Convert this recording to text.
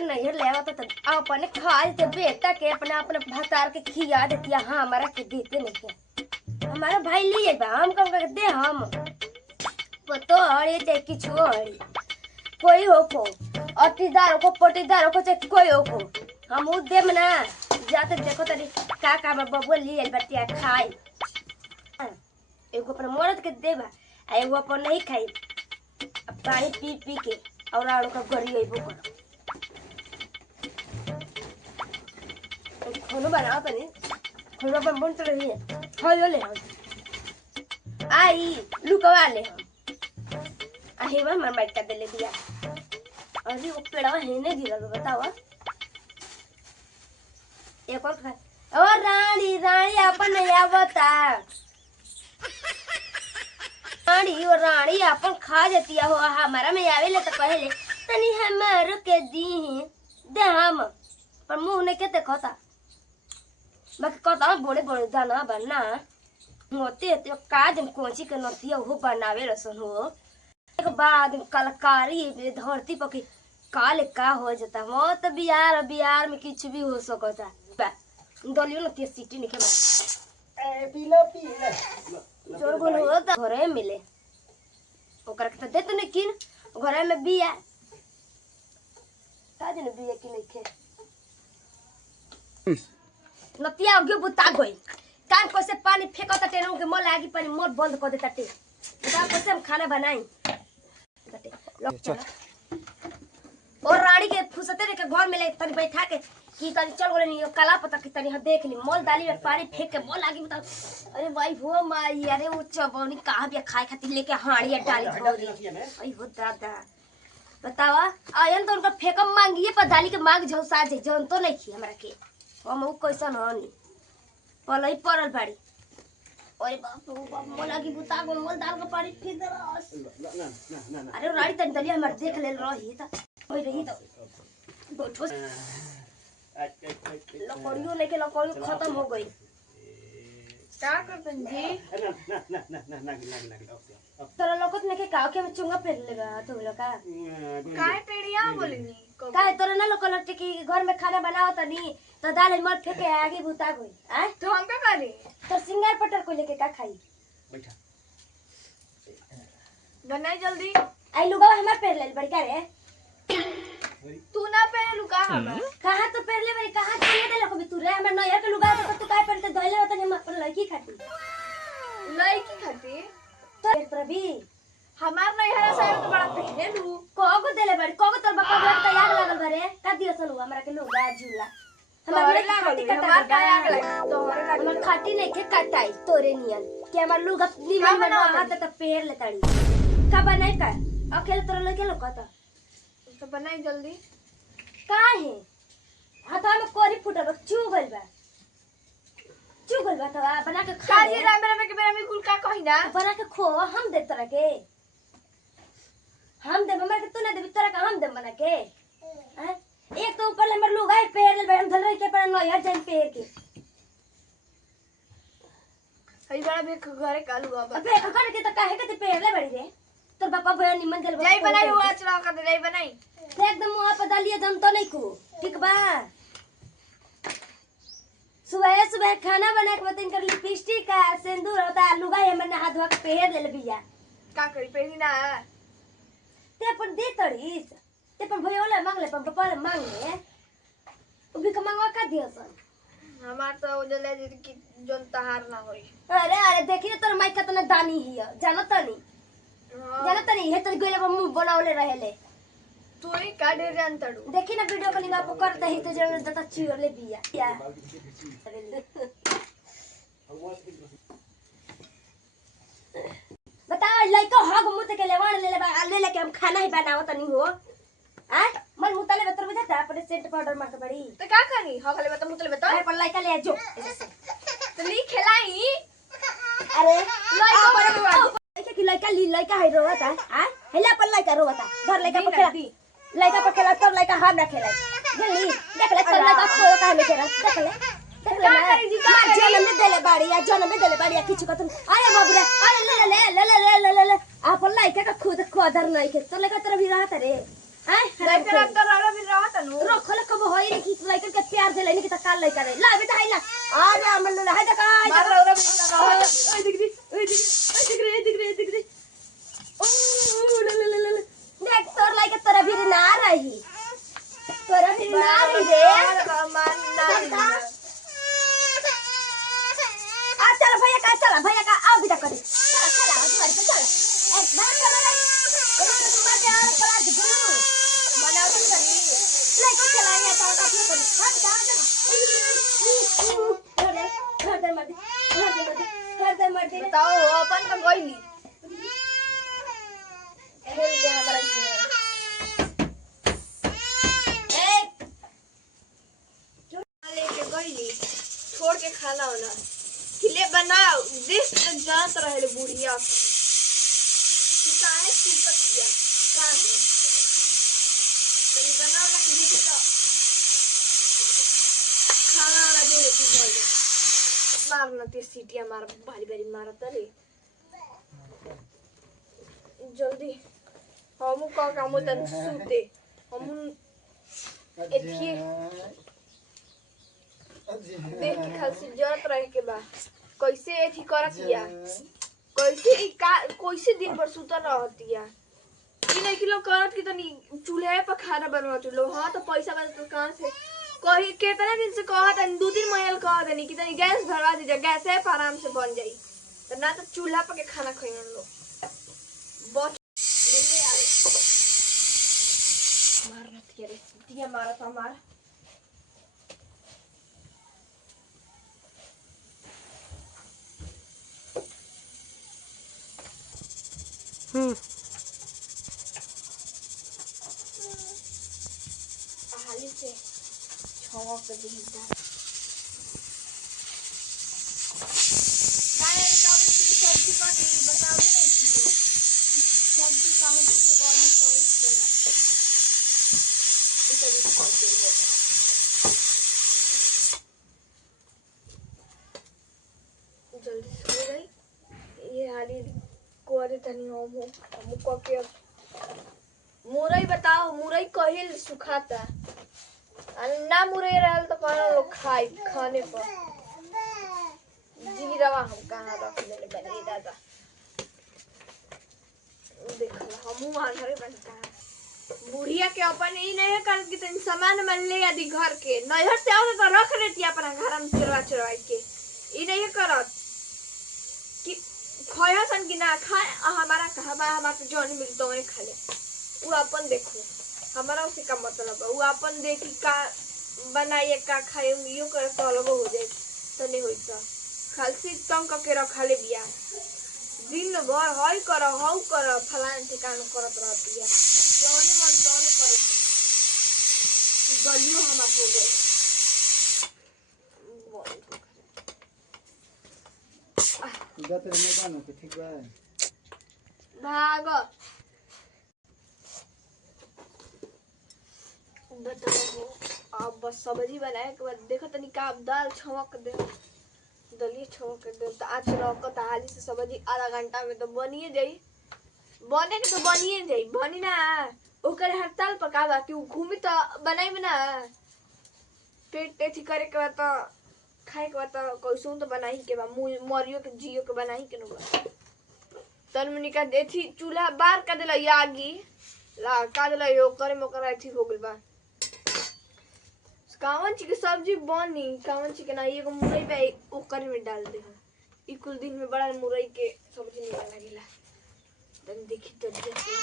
अपन नहीं ले आवत तो अपने खा देते बेटा के अपने अपने भतार के खिया देती। हाँ हमारा के देते नहीं के हमारा भाई लिए बा हम कम कर दे हम पतो हड़े चाहे किछु हड़ी कोई हो को अटीदार को पटीदार को चाहे कोई हो को हम उ देम ना जाते देखो तनी का का बबुआ लिए बटिया खाई एगो अपन मरद के देबा आ एगो अपन नहीं खाई पानी पी पी के और आड़ो का गरी अइबो करो खाना बनाओ तनी खाना बन तो रही है खाओ ले आई लुकवा ले हम आहेवा हमर माइक का दे दिया अरे वो पेड़वा हेने गिरल बताओ एक और खा और रानी रानी अपन नहीं आवता रानी और रानी अपन खा जाती हो हमारा में आवे ले तो कहले तनी हमर के दी दे हम पर मुंह ने के देखता बाकी कहता बड़े बड़े दाना बनना मोते तो काज कोची के नतिया हो बनावे रसन हो एक बाद कलकारी धरती पर की काले का हो जाता वो तो बिहार में कुछ भी हो सकता दलियो नतिया सीटी निके मार पीला पीला जोर बोल हो त घरे मिले ओकर के दे तो लेकिन घरे में बिया का जने बिया की नइखे नतिया आगे बुता गई कान को से पानी फेंकता टेनो के मोल आगी पानी मोर बंद कर देता टे बता कैसे हम खाना बनाई बटे लोग और रानी के फुसते रे के घर में ले तनी बैठा के की तनी चल गोले नहीं कला पता की तनी देख ली मोल डाली में पानी फेंक के मोल आगी बता अरे भाई हो माई अरे वो चबौनी कहां भी खाए खातिर लेके हाड़िया डाली छोड़ी आई हो दादा बतावा आयन तो उनका फेंकम मांगिए पर डाली के मांग झौसा जे जन तो नहीं खी हमरा के हम उ कैसन हनी पलई पड़ल बाड़ी अरे बाप रे बाप मोल आगी बुता गो मोल डाल के पानी फेंक दे रहा अरे रानी तनी दलिया हमर देख ले रही त ओई रही तो बैठो लकड़ियों लेके लकड़ियों खत्म हो गई क्या करतन जी तोरा लोकत ने के काव के में चुंगा फेर लेगा तुम लोग का काय पेड़िया बोलेनी काहे तोरा ना लोकल टिकी घर में खाना बनाओ तनी तो दाल मर फेंके आगे बुता गई आ तो हम क्या करे तो सिंगार पटर को लेके का खाई बैठा बनाई जल्दी आई लुगा हमार पेर ले बड़ी का रे तू ना पहलू का हम कहां तो पेर ले बड़ी कहां चले दे लको तू रे हमर नया के लुगा तो तू काहे पहनते धइले होत हम अपन लड़की खाती लड़की खाती तो प्रभी हमार नहीं हरा साहब तो बड़ा पहने लू कोगो देले बड़ी कोगो तोर बापा घर तैयार लागल भरे का दियो सन हमरा के लुगा झूला हमारे खाटी हमार का आग लगा तोहरे लगा हमर खाटी नहीं के कटाई तोरे नियन के हमर लुगा निमन बना हाथ त पेर ले ताड़ी का बनाई का अकेले तोरे लगे लोकता तो बनाई जल्दी काहे हाथा में कोरी फुटल चू गइल बा तो बना के खा काजी ले राम के बेरा में कुल का कहि ना बना के खो हम दे तोरा के हम दे हमरा के तू ना देबी तोरा का हम दे बना के हैं एक तो ऊपर हमर लोग आए पेड़ ले हम धल रही के पर न यार जान पेड़ के हई बड़ा भी घरे कालू अब अबे कर के तो काहे के पेड़ ले बड़ी रे तोर बापा भैया निमन जल नहीं बनाई हुआ चला कर दे नहीं बनाई एकदम मुंह पे डालिए दम तो नहीं को ठीक बा सुबह सुबह खाना बना के बतन कर लिपस्टिक का सिंदूर होता है लुगाई हमर नहा धोआ के पेड़ ले बिया का करी पहली ना ते पर दे तड़ीस ते पर भैया वाला मांग ले पर पापा ले मांग ले ओ भी का मांगवा का दियो सन हमार तो उजले जी की जोन तहार ना होई अरे अरे देखिए तोर माई कितना दानी हिया जानो तनी जानो तनी हे तनी गोले मुंह बनावले रहेले तू ही का ढेर जान तड़ू देखी ना वीडियो कॉलिंग आप करते ही तो जरूर दता चियर ले बिया या बता लइका हग मुत के लेवान ले लेके हम खाना ही बनावत नहीं हो आ मन मुतले बेतर बुझाता अपने सेंट पाउडर मार के बड़ी तो का करी हगले बता मुतले बता अरे पर लइका ले जो तो ली खिलाई अरे लइका पर कि लइका लइका है रोता आ हेला पर लइका रोता घर लइका पर खेला लइका पर खेला तब लइका हम ना खेला जल्दी देख ले तब लइका को का में खेला देख ले का करी जी का जन्म में देले बाड़िया जन्म में देले बाड़िया किछु कतन अरे बाबूरे अरे ले ले ले ले ले ले ले ले आप लइका का खुद खोदर नहीं के तो लइका तेरा भी रहत रे हैं लइका तो रहा भी रहा तनु रो कोई नहीं कि लइकन के प्यार दे लेनी कि त काल लइका रे ला बेटा हाइला आ जा मन ले हाय देखा मार रौरा भी ओए दिख दी ओए दिख दी ओ ले देख तोर लइका तोरा भी ना रही तोरा भी ना रही रे मान ना आ चल भैया का आओ बिदा कर चल तुम्हारे पे चल ए भाग चल रे तुम्हारे यार पड़ा गुरु मना तुम करी ले को चलाया तो का क्यों करी भाग जा घर दे मर दे बताओ अपन तो गईली खेल के हमारा लेके गईली छोड़ के खाना होना खिले बनाओ देख तो जात रहे बुढ़िया काहे सुपत दिया काहे तनी बनाओ ना कि तो खाना वाला दे तू बोल मारना ते सीटियां मार बारी मारा तले जल्दी हम का काम तन सुते हम एथिए देख के खाल से जरत रहे के बा कैसे एथी करत या कैसे दिन भर सुतल रहतिया ई नहीं किलो करत कि तनी चूल्हे पर खाना बनवा चलो हां तो पैसा बच तो कहां से कही कितना दिन से कहत 2-3 महीना कह देनी कि तनी गैस भरवा दीजिए गैस है आराम से बन जाई तो ना तो चूल्हा पर के खाना खइन लो बहुत ले आए मारना तेरे दिया मारा था मार हाली से छवा पे दीदा काहे काहे सब्जी पानी बताओ नहीं किलो सब्जी काहे से बोली कौन बना इसे भी खाते हैं जल्दी सो गई ये हाली कोरे तनी हम को के मुरई बताओ मुरई कहिल सुखाता ना मुरई रहल तो कौन लोग खाई खाने पर जीरावा हम कहाँ रख देले बने दादा देखो हमू आधरे बनता बुढ़िया के अपन ही नहीं कर कि तन सामान मन ले आदि घर के नहर से आओ तो रख लेती अपना घर में चरवा के ई नहीं करत कि खोया सन कि ना खाए हमारा हमारा तो जौन मिलता है खा ले वो अपन देखो हमारा उसी का मतलब है वो अपन देखी का बनाइए का खाए यो कर तो अलग हो जाए तो नहीं होई तो खालसी तंग करके रखा ले बिया दिन भर हई कर हौ कर फलान ठिकान करत रहती है जौने मन तौने करत गलियो हमार हो गए जाते मैदान के ठीक बा भाग बताओ अब बस सब्जी बनाए के बाद देखो तनी का दाल छौंक दे दलिया छौंक दे तो आज रखत हाली से सब्जी आधा घंटा में तो बनिए जाई बने के तो बनिए जाई बनी ना ओकर हड़ताल पका बा कि घूमी तो बनाई में ना पेट तेथी करे के बाद तो खाए के बाद तो कैसो तो बनाई के बा मरियो के जियो के बनाई के न बा तन मनी का देथी चूल्हा बार का देला यागी ला का देला यो करे में ओकर एथी हो गेल बा कावन ची के सब्जी बनी कावन ची के ना एगो मुरई पे ओकर में डाल दे ई कुल दिन में बड़ा मुरई के सब्जी नहीं लागेला तन देखी तो देखो